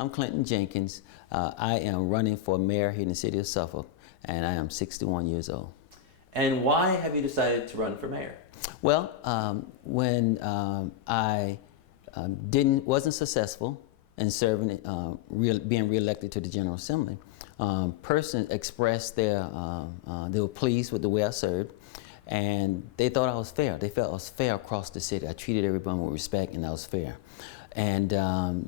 I'm Clinton Jenkins. I am running for mayor here in the city of Suffolk, and I am 61 years old. And why have you decided to run for mayor? Well, when I wasn't successful in serving, being reelected to the General Assembly, person expressed they were pleased with the way I served, and they thought I was fair. They felt I was fair across the city. I treated everyone with respect, and I was fair. And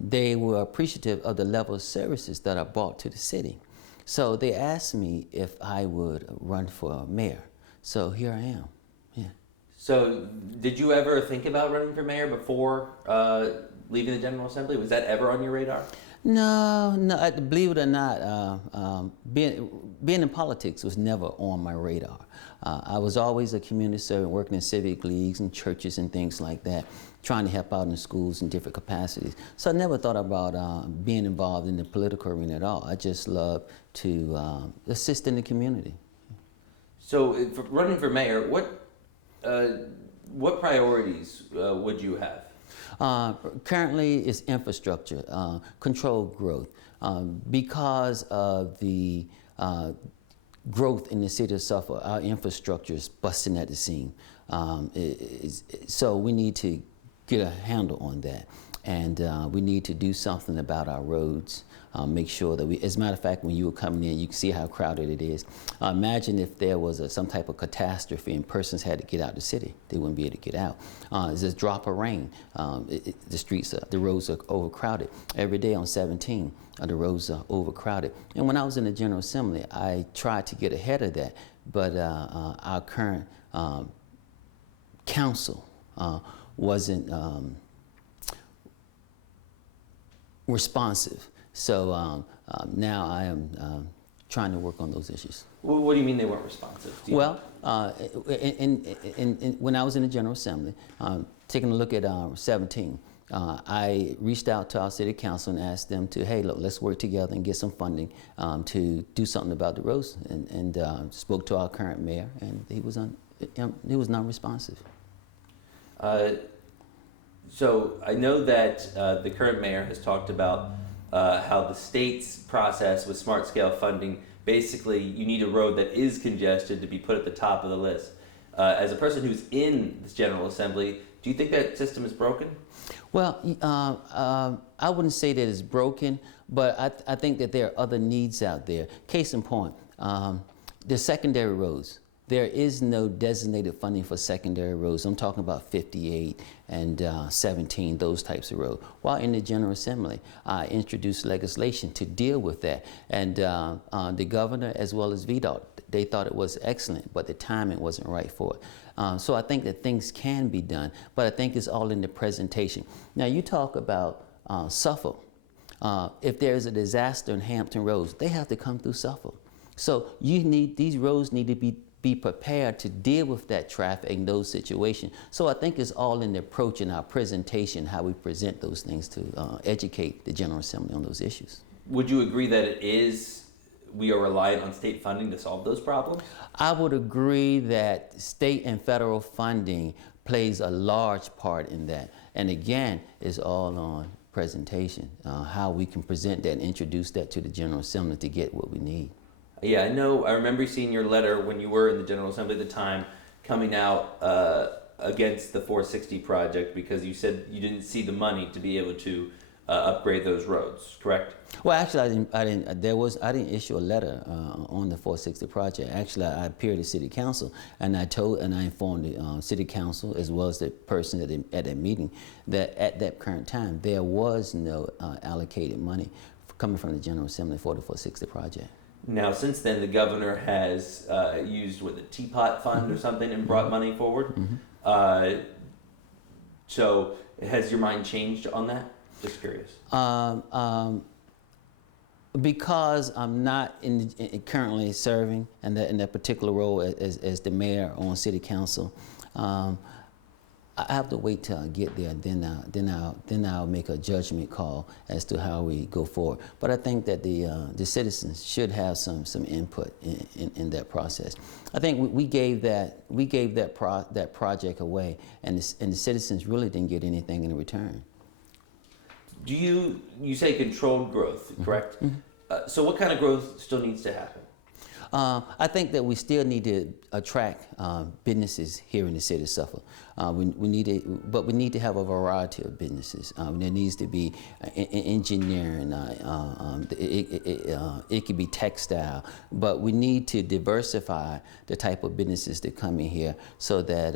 they were appreciative of the level of services that I brought to the city. So they asked me if I would run for mayor. So here I am. Yeah. So did you ever think about running for mayor before leaving the General Assembly? Was that ever on your radar? No, believe it or not, being in politics was never on my radar. I was always a community servant, working in civic leagues and churches and things like that, trying to help out in schools in different capacities. So I never thought about being involved in the political arena at all. I just love to assist in the community. So running for mayor, what priorities would you have? Currently, it's infrastructure, controlled growth. Because of the growth in the city of Suffolk, our infrastructure is busting at the seam. So we need to get a handle on that. And we need to do something about our roads, make sure that as a matter of fact, when you were coming in, you can see how crowded it is. Imagine if there was some type of catastrophe and persons had to get out of the city. They wouldn't be able to get out. It's a drop of rain. The roads are overcrowded. Every day on 17, the roads are overcrowded. And when I was in the General Assembly, I tried to get ahead of that, but our current council wasn't responsive. So now I am trying to work on those issues. What do you mean they weren't responsive? Well, when I was in the General Assembly, taking a look at 17, I reached out to our city council and asked them to, hey, look, let's work together and get some funding to do something about the roads, and spoke to our current mayor, and he was non-responsive. So I know that the current mayor has talked about how the state's process with smart scale funding, basically you need a road that is congested to be put at the top of the list. As a person who's in this General Assembly, do you think that system is broken? Well, I wouldn't say that it's broken, but I think that there are other needs out there. Case in point, the secondary roads. There is no designated funding for secondary roads. I'm talking about 58 and 17, those types of roads. While in the General Assembly, I introduced legislation to deal with that. And the governor, as well as VDOT, they thought it was excellent, but the timing wasn't right for it. So I think that things can be done, but I think it's all in the presentation. Now, you talk about Suffolk. If there's a disaster in Hampton Roads, they have to come through Suffolk. So these roads need to be prepared to deal with that traffic in those situations. So I think it's all in the approach in our presentation, how we present those things to educate the General Assembly on those issues. Would you agree that we are reliant on state funding to solve those problems? I would agree that state and federal funding plays a large part in that. And again, it's all on presentation, how we can present that and introduce that to the General Assembly to get what we need. Yeah, I remember seeing your letter when you were in the General Assembly at the time, coming out against the 460 project because you said you didn't see the money to be able to upgrade those roads, correct? Well, actually, I didn't issue a letter on the 460 project. Actually, I appeared at City Council, and I informed the City Council as well as the person at that meeting that at that current time there was no allocated money coming from the General Assembly for the 460 project. Now, since then, the governor has used the Teapot Fund or something and brought money forward. So, has your mind changed on that? Just curious. Because I'm not currently serving in that particular role as the mayor on City Council, I have to wait till I get there. Then I'll make a judgment call as to how we go forward. But I think that the citizens should have some input in that process. I think we gave that project away, and the citizens really didn't get anything in return. You say controlled growth, correct? So what kind of growth still needs to happen? I think that we still need to attract businesses here in the city of Suffolk. We need to, but we need to have a variety of businesses. There needs to be engineering. It could be textile, but we need to diversify the type of businesses that come in here so that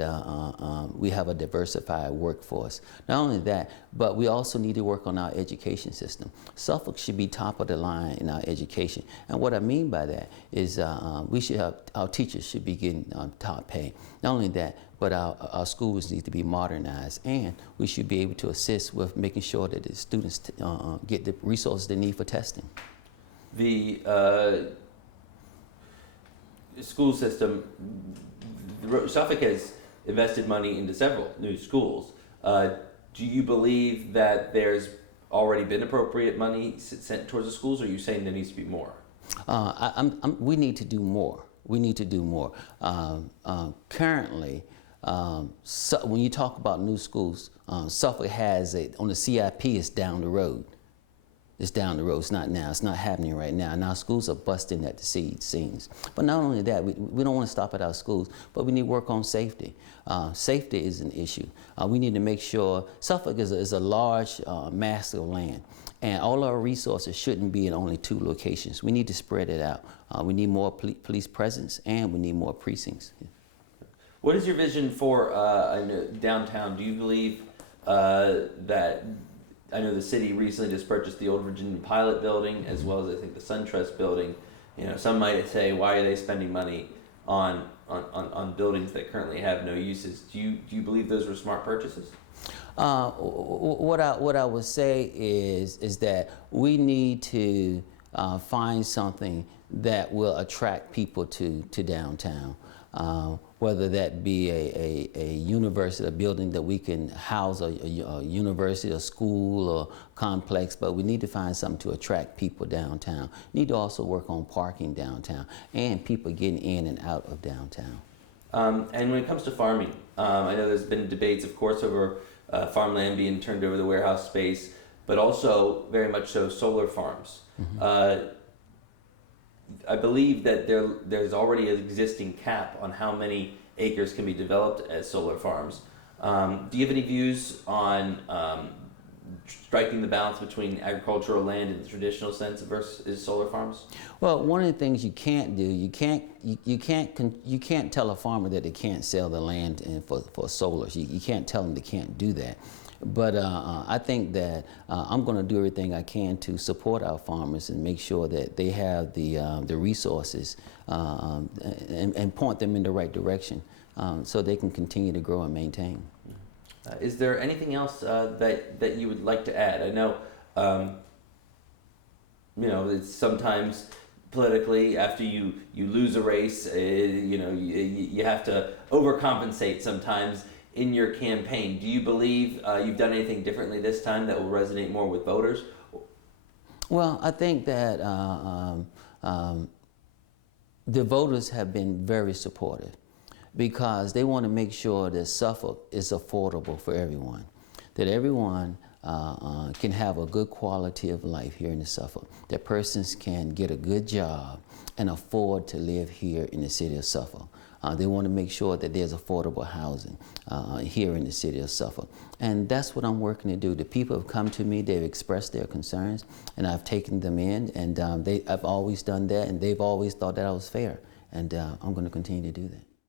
we have a diversified workforce. Not only that, but we also need to work on our education system. Suffolk should be top of the line in our education, and what I mean by that is we should have, our teachers should be getting top pay. Not only that, but our schools need to be modernized, and we should be able to assist with making sure that the students get the resources they need for testing. The school system, Suffolk has invested money into several new schools. Do you believe that there's already been appropriate money sent towards the schools, or are you saying there needs to be more? We need to do more. We need to do more. Currently, so when you talk about new schools, Suffolk has on the CIP, it's down the road. It's down the road. It's not now. It's not happening right now. And our schools are busting at the seams. But not only that, we don't want to stop at our schools, but we need to work on safety. Safety is an issue. We need to make sure Suffolk is a large mass of land. And all our resources shouldn't be in only 2 locations. We need to spread it out. We need more police presence, and we need more precincts. What is your vision for downtown? Do you believe that, I know the city recently just purchased the old Virginia Pilot building, as well as I think the SunTrust building. You know, some might say, why are they spending money on buildings that currently have no uses? Do you believe those were smart purchases? What I would say is that we need to find something that will attract people to downtown. Whether that be a university, a building that we can house a university, a school, or complex, but we need to find something to attract people downtown. We need to also work on parking downtown and people getting in and out of downtown. And when it comes to farming, I know there's been debates, of course, over farmland being turned over to warehouse space, but also very much so solar farms. Mm-hmm. I believe that there's already an existing cap on how many acres can be developed as solar farms. Do you have any views on striking the balance between agricultural land in the traditional sense versus solar farms? Well, one of the things you can't do, you can't tell a farmer that they can't sell the land for solar. You can't tell them they can't do that. But I think that I'm going to do everything I can to support our farmers and make sure that they have the resources and point them in the right direction so they can continue to grow and maintain. Is there anything else that you would like to add? I know, it's sometimes politically, after you lose a race, you have to overcompensate sometimes in your campaign. Do you believe you've done anything differently this time that will resonate more with voters? Well, I think that the voters have been very supportive because they want to make sure that Suffolk is affordable for everyone, that everyone can have a good quality of life here in the Suffolk, that persons can get a good job and afford to live here in the city of Suffolk. They want to make sure that there's affordable housing here in the city of Suffolk. And that's what I'm working to do. The people have come to me, they've expressed their concerns, and I've taken them in, and I've always done that, and they've always thought that I was fair. And I'm going to continue to do that.